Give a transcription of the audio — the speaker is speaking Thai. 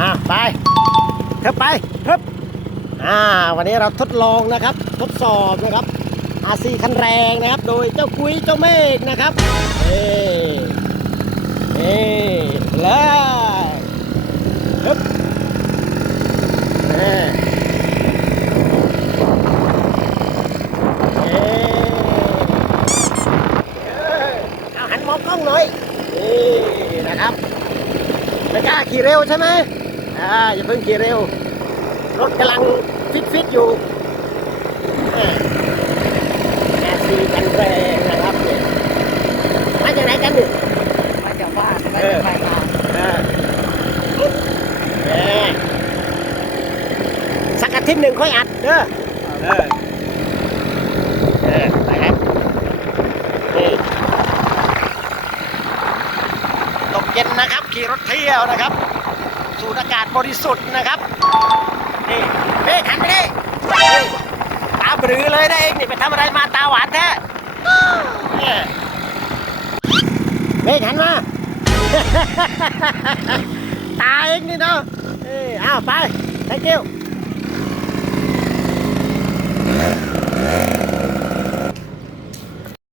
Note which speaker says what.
Speaker 1: อ่าไปเทิบไปเทิบอ่าวันนี้เราทดลองนะครับ ทดสอบนะครับอาซีคันแรงนะครับ โดยเจ้ากุ้ยเจ้าเมฆนะครับเอ้เอ้เลยเทิบเอ้เอ้เอ้ยเอาหันมองกล้องหน่อยนี่นะครับไม่กล้าขี่เร็วใช่ไหม อ่าอย่าเพิ่งขี่เร็ว รถกำลังฟิตฟิตๆอยู่แอร์ซีกันแรงนะครับเนี่ยมาจากไหนกันเนี่ย
Speaker 2: มาจากบ้านมาจากไปงาน
Speaker 1: เออเออสักอาทิตย์หนึ่งค่อยอัดเด้อเออเออไปครับนี่ตกเย็นนะครับ ขี่รถเที่ยวนะครับ สูดอากาศบริสุทธิ์นะครับนี่เฮ้ยหันไปดิตาบรือเลยนะเองนี่ไปทำอะไรมาตาหวานแท้เฮ้ยหันมา ตาเองนี่เนาะเอ้ยอ้าวไป thank you